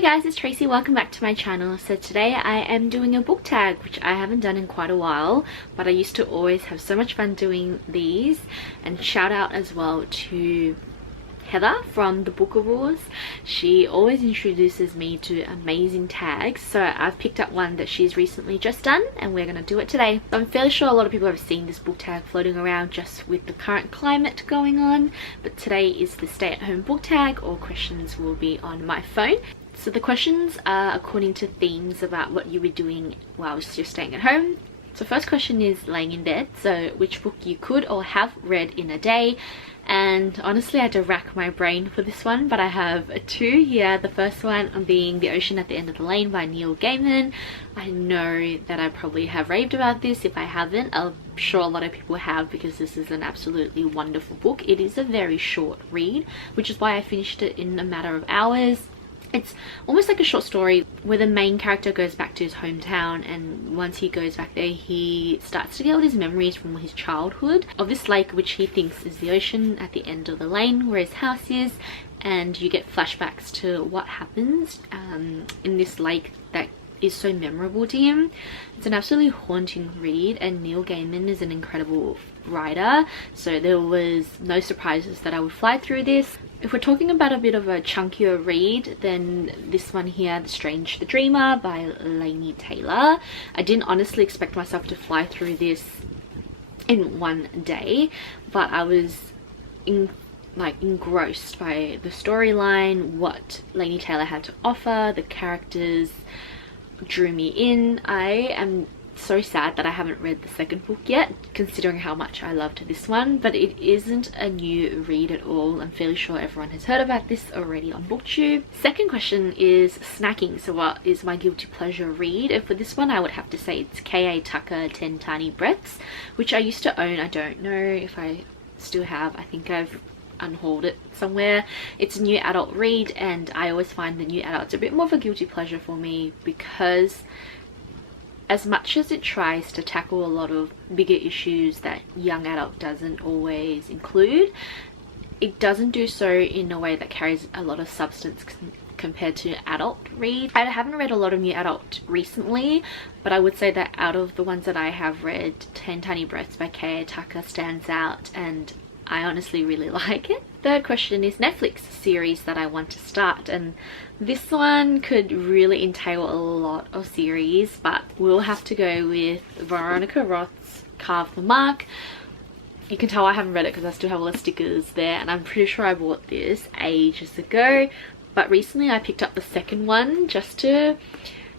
Hey guys, it's Tracy. Welcome back to my channel. So today I am doing a book tag, which I haven't done in quite a while, but I used to always have so much fun doing these. And shout out as well to Heather from the Book Awards. She always introduces me to amazing tags, so I've picked up one that she's recently just done and we're gonna do it today. I'm fairly sure a lot of people have seen this book tag floating around just with the current climate going on, but today is the stay-at-home book tag. All questions will be on my phone. So the questions are according to themes about what you were doing while you're staying at home. So first question is laying in bed, so which book you could or have read in a day. And honestly, I had to rack my brain for this one, but I have two here. The first one being The Ocean at the End of the Lane by Neil Gaiman. I know that I probably have raved about this. If I haven't, I'm sure a lot of people have, because this is an absolutely wonderful book. It is a very short read, which is why I finished it in a matter of hours. It's almost like a short story where the main character goes back to his hometown, and once he goes back there he starts to get all his memories from his childhood of this lake, which he thinks is the ocean at the end of the lane where his house is, and you get flashbacks to what happens in this lake that is so memorable to him. It's an absolutely haunting read, and Neil Gaiman is an incredible writer, so there was no surprises that I would fly through this. If we're talking about a bit of a chunkier read, then this one here, The Strange the Dreamer by Laini Taylor. I didn't honestly expect myself to fly through this in one day, but I was engrossed by the storyline, what Laini Taylor had to offer. The characters drew me in. I am so sad that I haven't read the second book yet, considering how much I loved this one, but it isn't a new read at all. I'm fairly sure everyone has heard about this already on BookTube. Second question is snacking. So what is my guilty pleasure read? And for this one I would have to say it's K.A. Tucker, 10 Tiny Breaths, which I used to own. I don't know if I still have. I think I've unhauled it somewhere. It's a new adult read, and I always find the new adults a bit more of a guilty pleasure for me, because as much as it tries to tackle a lot of bigger issues that young adult doesn't always include, it doesn't do so in a way that carries a lot of substance compared to adult read. I haven't read a lot of new adult recently, but I would say that out of the ones that I have read, 10 Tiny Breaths by K.A. Tucker stands out, and I honestly really like it. Third question is Netflix series that I want to start, and this one could really entail a lot of series, but we'll have to go with Veronica Roth's Carve the Mark. You can tell I haven't read it because I still have all the stickers there, and I'm pretty sure I bought this ages ago, but recently I picked up the second one just to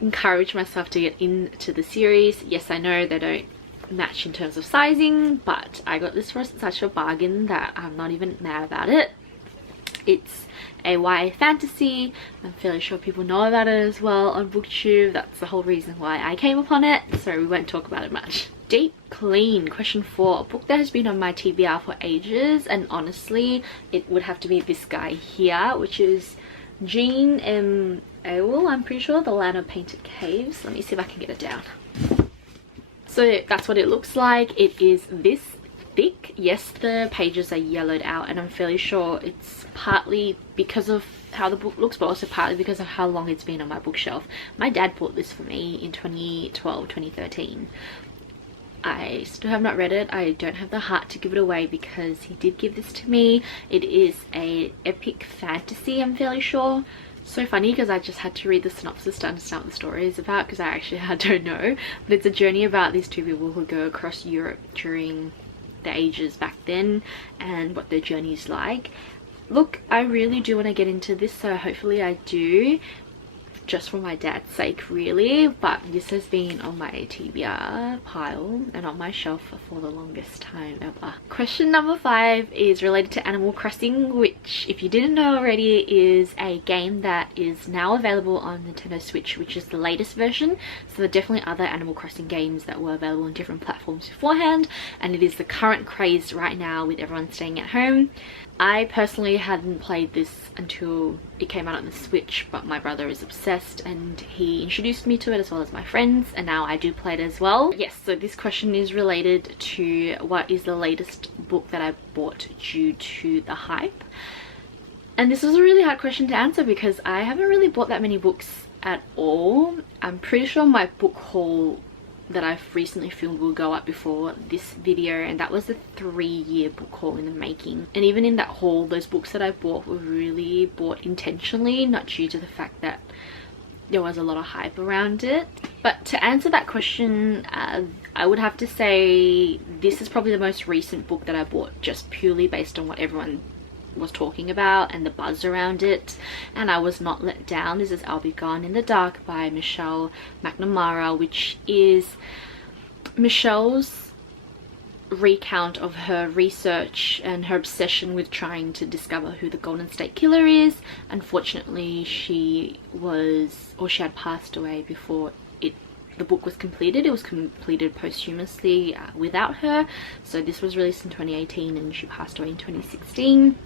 encourage myself to get into the series. Yes, I know they don't match in terms of sizing, but I got this for such a bargain that I'm not even mad about it. It's a YA fantasy. I'm fairly sure people know about it as well on BookTube. That's the whole reason why I came upon it, so we won't talk about it much. Deep Clean, question 4, a book that has been on my TBR for ages, and honestly it would have to be this guy here, which is Jean M. Awell, I'm pretty sure, The Land of Painted Caves. Let me see if I can get it down. So that's what it looks like. It is this thick. Yes, the pages are yellowed out, and I'm fairly sure it's partly because of how the book looks, but also partly because of how long it's been on my bookshelf. My dad bought this for me in 2012, 2013. I still have not read it. I don't have the heart to give it away because he did give this to me. It is a epic fantasy, I'm fairly sure. So funny because I just had to read the synopsis to understand what the story is about, because I don't know, but it's a journey about these two people who go across Europe during the ages back then and what their journey is like. Look, I really do want to get into this, so hopefully I do, just for my dad's sake really, but this has been on my TBR pile and on my shelf for the longest time ever. Question number 5 is related to Animal Crossing, which, if you didn't know already, is a game that is now available on Nintendo Switch, which is the latest version. So there are definitely other Animal Crossing games that were available on different platforms beforehand, and it is the current craze right now with everyone staying at home. I personally hadn't played this until it came out on the Switch, but my brother is obsessed and he introduced me to it, as well as my friends, and now I do play it as well. Yes, so this question is related to what is the latest book that I bought due to the hype. And this was a really hard question to answer because I haven't really bought that many books at all. I'm pretty sure my book haul that I've recently filmed will go up before this video, and that was a 3-year book haul in the making. And even in that haul, those books that I bought were really bought intentionally, not due to the fact that there was a lot of hype around it. But to answer that question, I would have to say this is probably the most recent book that I bought, just purely based on what everyone was talking about and the buzz around it, and I was not let down. This is I'll Be Gone in the Dark by Michelle McNamara, which is Michelle's recount of her research and her obsession with trying to discover who the Golden State Killer is. Unfortunately, she had passed away before the book was completed. It was completed posthumously without her, so this was released in 2018 and she passed away in 2016.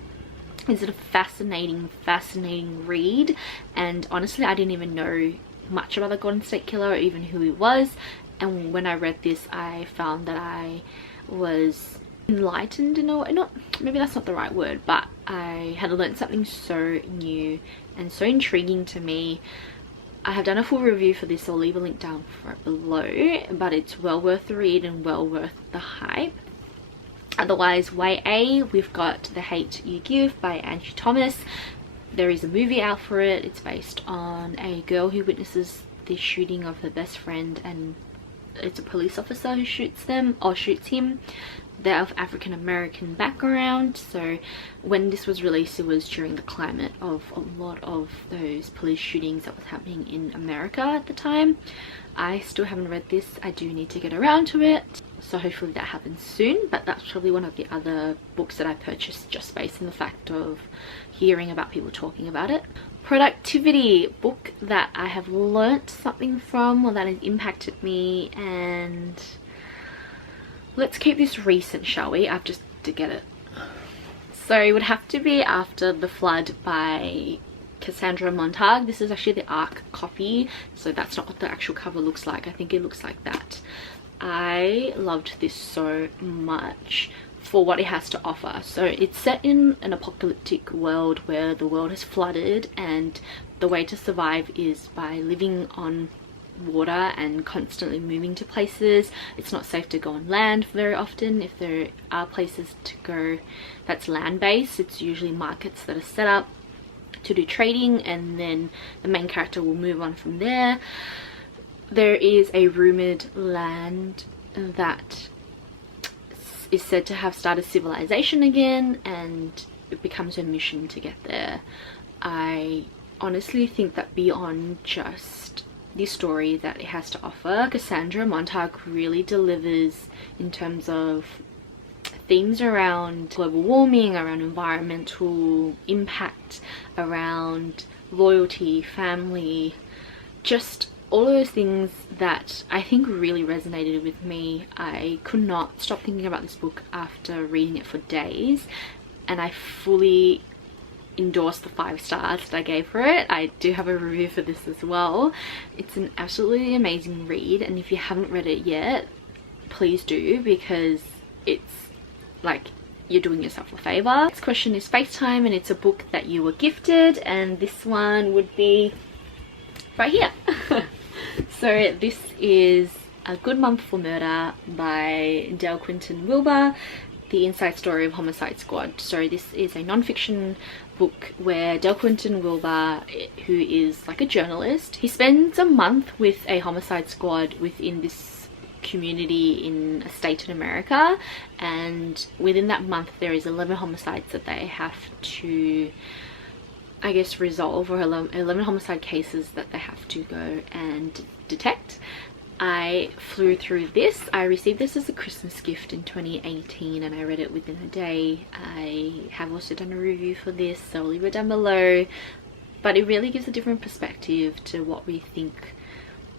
It's a fascinating read, and honestly I didn't even know much about the Golden State Killer or even who he was, and when I read this I found that I was enlightened in a way. Maybe that's not the right word, but I had learned something so new and so intriguing to me. I have done a full review for this, so I'll leave a link down for it below, but it's well worth the read and well worth the hype. Otherwise, YA, we've got The Hate You Give by Angie Thomas. There is a movie out for it. It's based on a girl who witnesses the shooting of her best friend, and it's a police officer who shoots him. They're of African American background, so when this was released it was during the climate of a lot of those police shootings that was happening in America at the time. I still haven't read this. I do need to get around to it, so hopefully that happens soon, but that's probably one of the other books that I purchased just based on the fact of hearing about people talking about it. Productivity, book that I have learnt something from or that has impacted me, and let's keep this recent, shall we? I've just to get it. So it would have to be After the Flood by Cassandra Montag. This is actually the ARC copy, so that's not what the actual cover looks like. I think it looks like that. I loved this so much for what it has to offer. So it's set in an apocalyptic world where the world has flooded, and the way to survive is by living on water and constantly moving to places. It's not safe to go on land very often. If there are places to go that's land-based, it's usually markets that are set up to do trading, and then the main character will move on from there. There is a rumored land that is said to have started civilization again, and it becomes a mission to get there. I honestly think that beyond just the story that it has to offer, Cassandra Montag really delivers in terms of themes around global warming, around environmental impact, around loyalty, family, just all of those things that I think really resonated with me. I could not stop thinking about this book after reading it for days, and I fully endorse the 5 stars that I gave for it. I do have a review for this as well. It's an absolutely amazing read, and if you haven't read it yet, please do, because it's like you're doing yourself a favor. Next question is Facetime, and it's a book that you were gifted, and this one would be right here. So this is A Good Month for Murder by Del Quinton Wilbur, the inside story of Homicide Squad. So this is a non-fiction book where Del Quinton Wilbur, who is like a journalist, he spends a month with a homicide squad within this community in a state in America, and within that month there is 11 homicides that they have to, I guess, resolve, or 11 homicide cases that they have to go and detect. I flew through this. I received this as a Christmas gift in 2018 and I read it within a day. I have also done a review for this, so I'll leave it down below, but it really gives a different perspective to what we think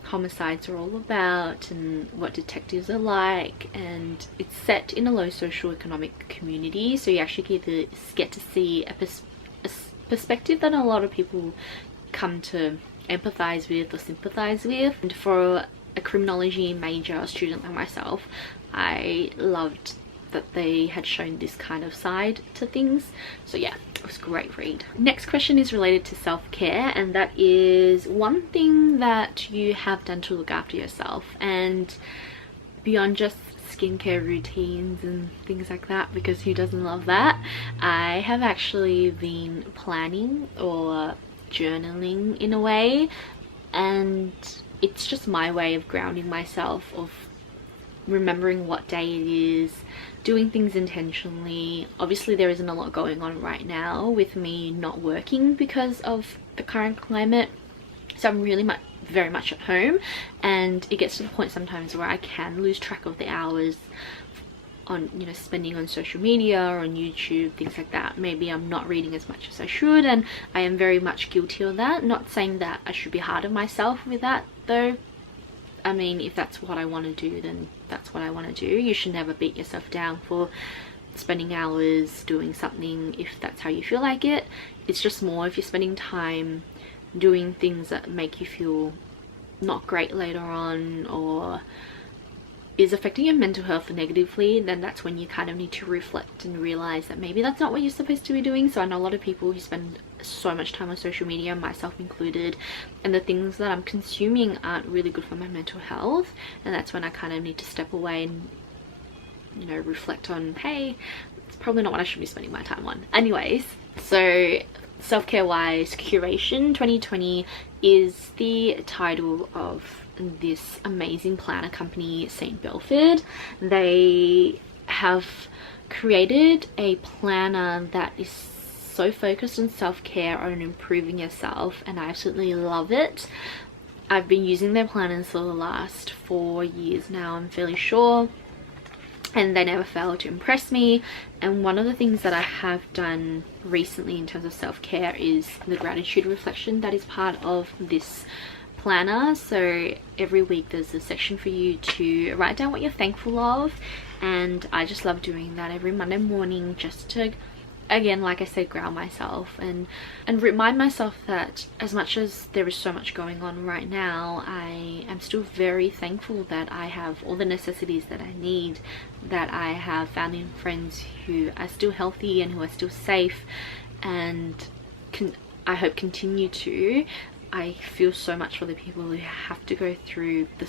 homicides are all about and what detectives are like, and it's set in a low socioeconomic community, so you actually get to see a perspective that a lot of people come to empathize with or sympathize with. And for a criminology major student like myself, I loved that they had shown this kind of side to things. So yeah, It was a great read. Next question is related to self-care, and that is one thing that you have done to look after yourself, and beyond just skincare routines and things like that, because who doesn't love that. I have actually been planning or journaling in a way, and it's just my way of grounding myself, of remembering what day it is, doing things intentionally. Obviously there isn't a lot going on right now with me not working because of the current climate, so I'm really very much at home, and it gets to the point sometimes where I can lose track of the hours on, you know, spending on social media or on YouTube, things like that. Maybe I'm not reading as much as I should, and I am very much guilty of that. Not saying that I should be hard on myself with that though. I mean, if that's what I want to do, then that's what I want to do. You should never beat yourself down for spending hours doing something if that's how you feel like it. It's just more if you're spending time doing things that make you feel not great later on, or is affecting your mental health negatively, then that's when you kind of need to reflect and realize that maybe that's not what you're supposed to be doing. So I know a lot of people who spend so much time on social media, myself included, and the things that I'm consuming aren't really good for my mental health, and that's when I kind of need to step away and, you know, reflect on, hey, it's probably not what I should be spending my time on. Anyways, so self-care wise, Curation 2020 is the title of this amazing planner company, St. Belford. They have created a planner that is so focused on self-care, on improving yourself, and I absolutely love it. I've been using their planners for the last 4 years now, I'm fairly sure, and they never fail to impress me. And one of the things that I have done recently in terms of self-care is the gratitude reflection that is part of this planner. So every week there's a section for you to write down what you're thankful of, and I just love doing that every Monday morning, just to, again, like I said, ground myself and remind myself that as much as there is so much going on right now, I am still very thankful that I have all the necessities that I need, that I have family and friends who are still healthy and who are still safe, and I hope continue to. I feel so much for the people who have to go through the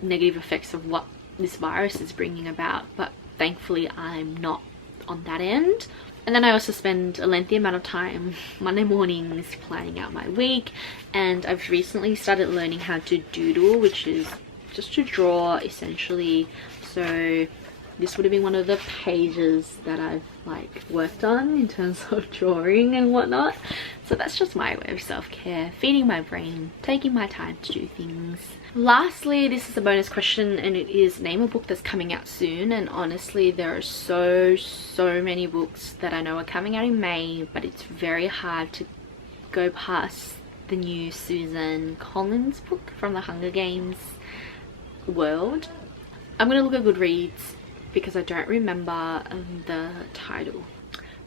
negative effects of what this virus is bringing about, but thankfully I'm not on that end. And then I also spend a lengthy amount of time Monday mornings planning out my week, and I've recently started learning how to doodle, which is just to draw essentially. So this would have been one of the pages that I've like worked on in terms of drawing and whatnot. So that's just my way of self-care, feeding my brain, taking my time to do things. Lastly, this is a bonus question, and it is name a book that's coming out soon. And honestly, there are so many books that I know are coming out in May, but it's very hard to go past the new Susan Collins book from the Hunger Games world. I'm gonna look at Goodreads because I don't remember the title.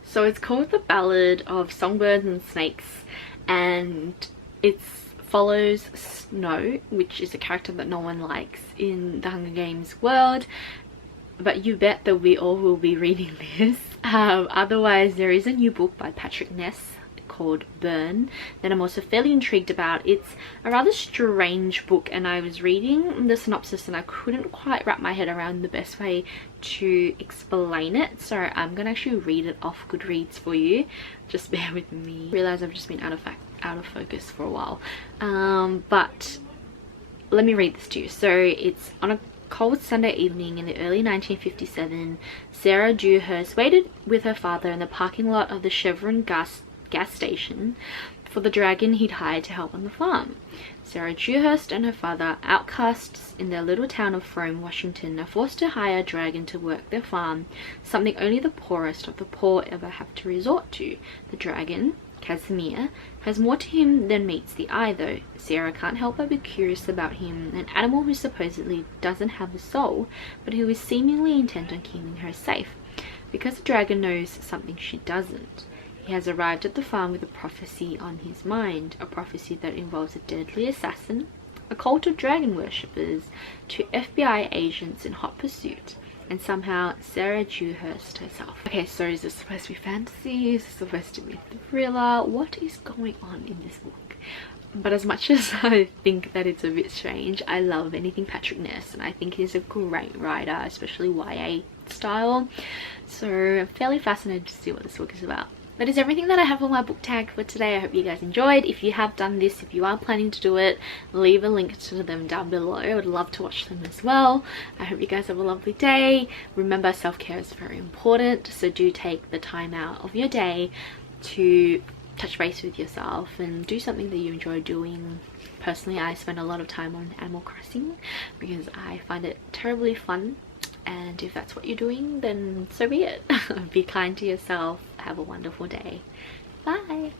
So it's called The Ballad of Songbirds and Snakes, and it follows Snow, which is a character that no one likes in the Hunger Games world, but you bet that we all will be reading this. Otherwise, there is a new book by Patrick Ness called Burn that I'm also fairly intrigued about. It's a rather strange book, and I was reading the synopsis and I couldn't quite wrap my head around the best way to explain it, so I'm gonna actually read it off Goodreads for you. Just bear with me. I realize I've just been out of focus for a while, but let me read this to you. So it's on a cold Sunday evening in the early 1957, Sarah Dewhurst waited with her father in the parking lot of the Chevron gas station for the dragon he'd hired to help on the farm. Sarah Dewhurst and her father, outcasts in their little town of Frome, Washington, are forced to hire a dragon to work their farm, something only the poorest of the poor ever have to resort to. The dragon, Casimir, has more to him than meets the eye, though. Sarah can't help but be curious about him, an animal who supposedly doesn't have a soul, but who is seemingly intent on keeping her safe, because the dragon knows something she doesn't. He has arrived at the farm with a prophecy on his mind, a prophecy that involves a deadly assassin, a cult of dragon worshippers, 2 FBI agents in hot pursuit, and somehow Sarah Dewhurst herself. Okay, so is this supposed to be fantasy? Is this supposed to be thriller? What is going on in this book? But as much as I think that it's a bit strange, I love anything Patrick Ness, and I think he's a great writer, especially YA style. So I'm fairly fascinated to see what this book is about. That is everything that I have on my book tag for today. I hope you guys enjoyed. If you have done this, if you are planning to do it, leave a link to them down below. I would love to watch them as well. I hope you guys have a lovely day. Remember, self-care is very important, so do take the time out of your day to touch base with yourself and do something that you enjoy doing. Personally, I spend a lot of time on Animal Crossing because I find it terribly fun. And if that's what you're doing, then so be it. Be kind to yourself. Have a wonderful day. Bye.